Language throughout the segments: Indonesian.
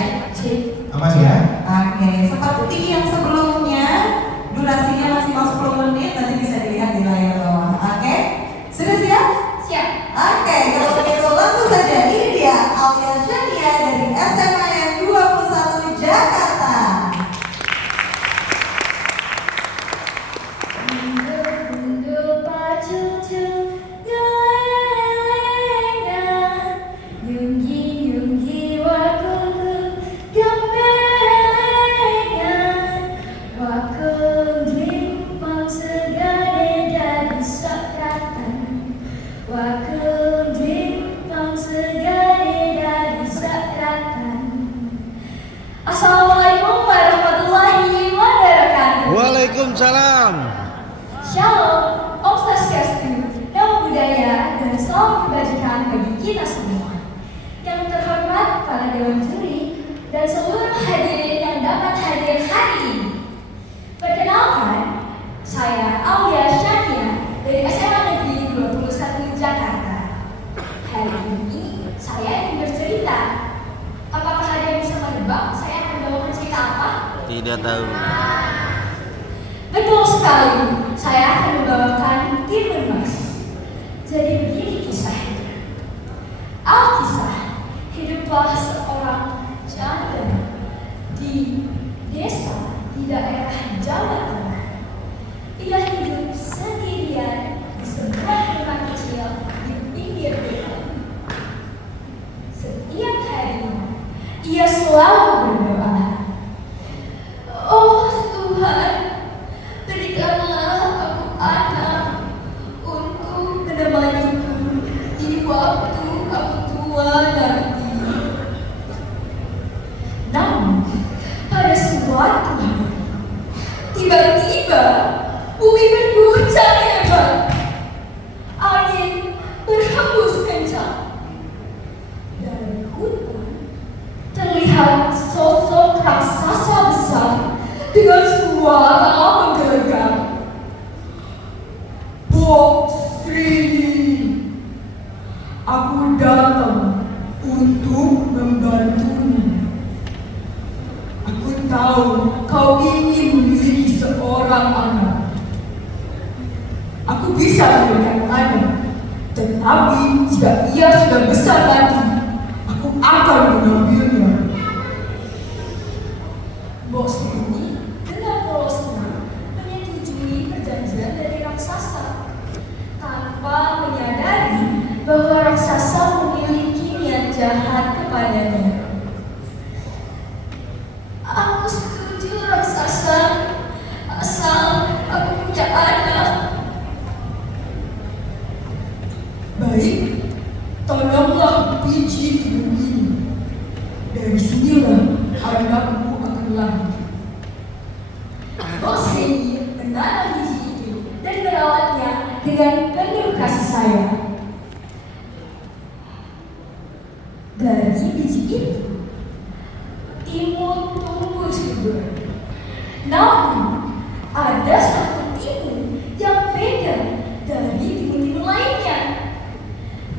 Ya, cek. Aman ya? Oke, seperti yang sebelumnya, durasinya maksimal 10 menit, nanti bisa dilihat di layar bawah. Oke, sudah siap? Siap. Oke, kalau begitu langsung saja. Ini dia Aulia Shania dari SMA yang 21 Jakarta. Mundur pacucu galengan, nyunggi wakuku gambengan, wakum jimpang segane jadi sakratan, wakum jimpang segane jadi sakratan. Assalamualaikum warahmatullahi wabarakatuh. Waalaikumsalam. Shalom, Om Swastiastu, Namo Buddhaya, dan salam kebajikan bagi kita semua. Yang terhormat para dewan juri dan seluruh hadirin yang dapat hadir hari ini. Perkenalkan, saya Aulia Shania dari SMA Negeri 21 Jakarta. Hari ini saya ingin bercerita. Apakah ada yang bisa menebak saya akan bawakan cerita apa? Tidak tahu. Betul sekali, saya akan membawakan Timun Mas. Jadi begini kisahnya. Alkisah, hiduplah seorang janda di desa di daerah Jawa Tengah. Ia hidup sendirian di sebuah rumah kecil di pinggir jalan. Setiap harinya, ia selalu berdoa. Oh Tuhan, berikanlah aku anak untuk menemaniku di waktu aku tua nanti. Namun, pada suatu hari, tiba-tiba bumi berguncang hebat. Angin berhembus kencang. Dari hutan terlihat sosok raksasa besar dengan suara menggelegar. Bok Srini, aku datang untuk membantumu. Aku tahu kau ingin memiliki seorang anak. Aku bisa memberikan anak, tetapi jika ia sudah besar nanti, aku akan mengambilnya. Bok Srini dengan polosnya menyetujui perjanjian dari raksasa tanpa menyadari bahwa raksasa memiliki niat jahat kepadanya. Aku setuju raksasa, asal aku punya anak. Baik, tanamlah biji timun ini. Dari sinilah anakmu akan lahir. Bok Srini menanam biji itu dan merawatnya dengan penuh kasih sayang. Dari biji itu, timun tumbuh subur. Namun, ada satu timun yang beda dari timun-timun lainnya.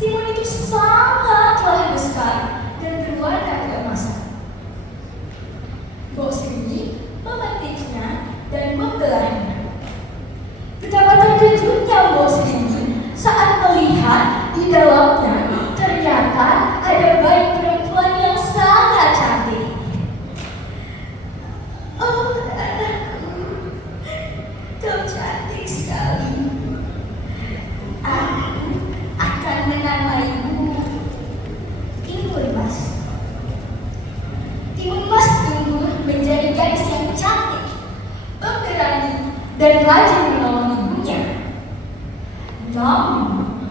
Timun itu sangatlah besar dan berwarna keemasan. Bok Srini memetiknya dan membelahnya. Betapa terkejutnya Bok Srini saat melihat di dalamnya ternyata ada bayi perempuan yang sangat cantik. Oh anakku, kau cantik sekali. Aku akan menamaimu Timun Mas. Timun Mas tumbuh menjadi gadis yang cantik, pemberani, dan rajin menolong ibunya. Namun,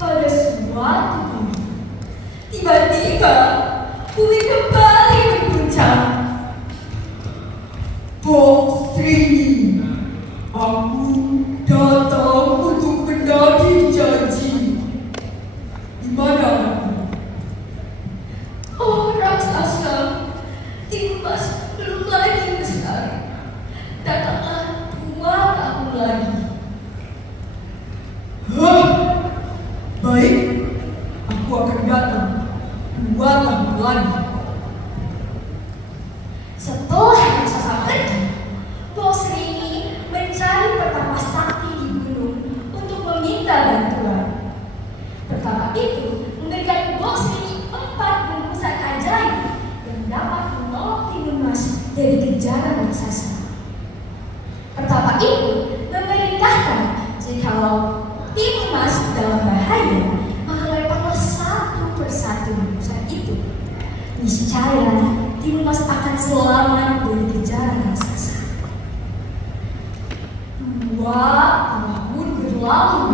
pada suatu hari, tiba-tiba bumi kembali berguncang. Bok Srini, aku datang untuk menagih janji. Di mana aku? Oh raksasa, Timun Mas belum lagi besar. Datanglah 2 tahun lagi. Hah? Baik, aku akan datang 2 tahun lagi. kejaran raksasa. Pertapa itu memerintahkan jikalau tim emas dalam bahaya, maka lemparlah satu persatu manusia itu. Niscaya tim emas akan selamat dari kejaran raksasa. 2 tahun berlalu.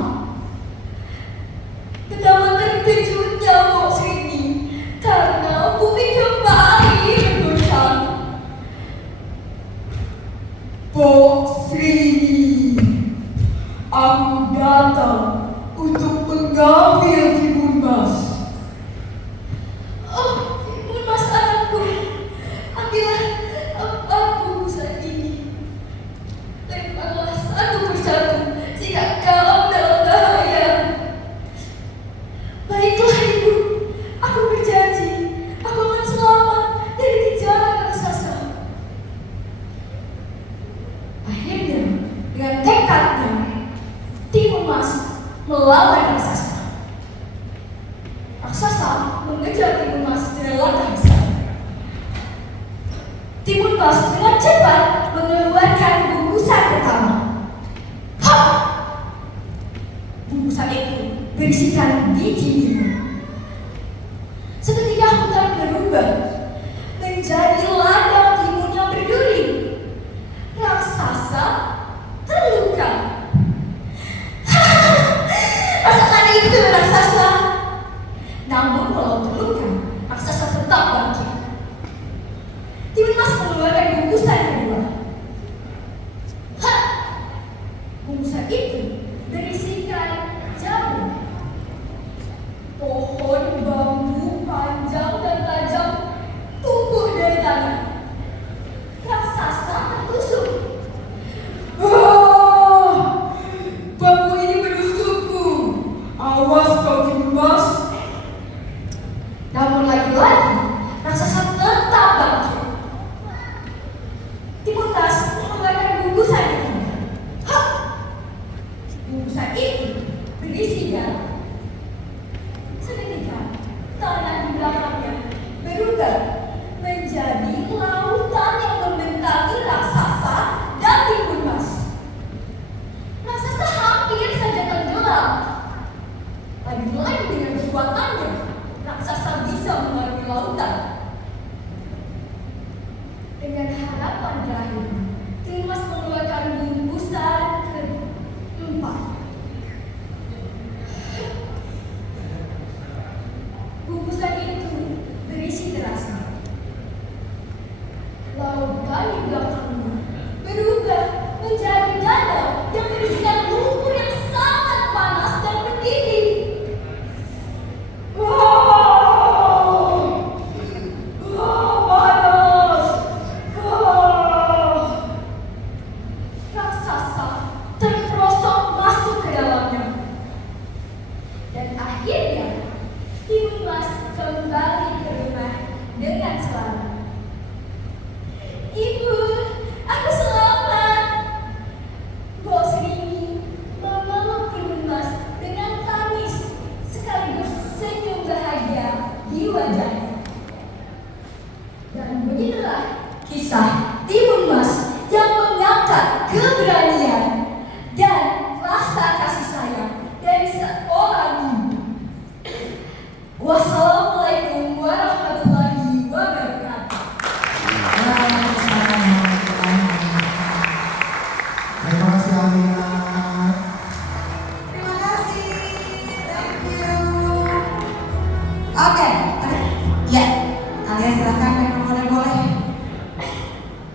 Betapa terkejutnya Mbok Srini karena bumi kembali bergoncang. Mbok Srini, aku datang untuk mengambil timun emas. Oh, timun emas anakku, ambillah aku saat ini. Lemparlah satu persatu jika kau dalam bahaya. Baiklah ibu, aku berjanji aku akan selamat dari kejaran raksasa. Akhirnya, dengan tekadnya, timun emas melawan raksasa. Raksasa mengejar timun emas dengan langkah besar. Timun emas dengan cepat mengeluarkan bungkusan pertama. Hap! Bungkusan itu berisikan biji timun. Seketika hutan berubah menjadi ladang timun yang berduri. Raksasa terluka. Rasakan itu raksasa. Namun walau terluka, raksasa tetap bangkit. Timun emas mengeluarkan bungkusan kedua. Hah! Bungkusan itu berisikan jarum. Pohon bambu panjang dan tajam tumbuh dari tanah. Raksasa tertusuk. Bambu ini menusukku. Awas kau timun emas. Namun lagi-lagi, raksasa tetap bangkit. Timun emas mengeluarkan bungkusan itu. Hah! Bungkusan itu berisi garam. Seketika, tanah di belakangnya berubah menjadi lautan yang membentangi raksasa dan timun emas. Raksasa hampir saja tenggelam. Lagi-lagi dengan kekuatannya, raksasa bisa melalui lautan. Dengan harapan terakhir, timun emas mengeluarkan bungkusan keempat. Bungkusan itu berisi terasa. Lautan di belakangnya berubah menjadi danau yang berisikan lumpur yang sangat panas dan mendidih. Panas! Raksasa terperosok masuk ke dalamnya. Dan akhirnya, timun emas kembali ke rumah dengan selamat. Ibu, aku selamat. Mbok Srini memeluk timun emas dengan tangis sekaligus senyum bahagia di wajahnya. Dan begitulah kisah timun emas yang mengangkat keberanian dan rasa kasih sayang dari seorang ibu. Wassalamualaikum warahmatullahi wabarakatuh. Terima kasih Alina. Terima kasih. Thank you. Oke. Ya. Alia silakan mikrofonnya boleh.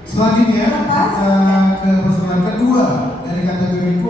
Selanjutnya Lepas. kita ke peserta kedua dari kategori